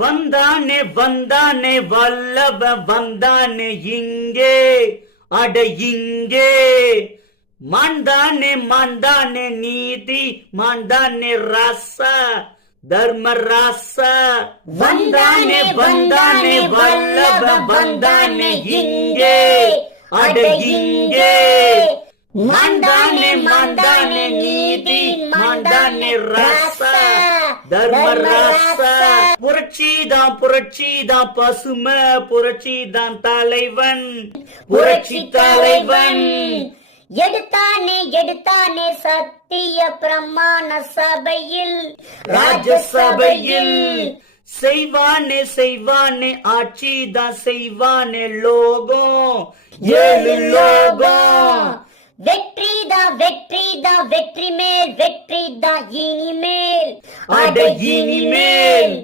வந்தானே வந்தானே வல்லவ வந்தானே இங்கே அட இங்கே மாண்டானே மாண்டானே நீதி மாண்டானே ராசா தர்ம ராசா வந்தானே வந்தானே வல்லவ வந்தானே இங்கே அட இங்கே மாண்டானே மாண்டானே நீதி மாண்டானே ராசா தர்ம ராசா புரட்சிதான் பசுமை புரட்சிதான் தலைவன் புரட்சி தலைவன் எடுத்தானே சத்திய பிரமாண சபையில் ராஜசபையில் செய்வானே ஆட்சிதான் செய்வானே லோகம் ஏழு லோகம் வெற்றி மேல் வெற்றிதான் இனிமேல் அட இனிமேல்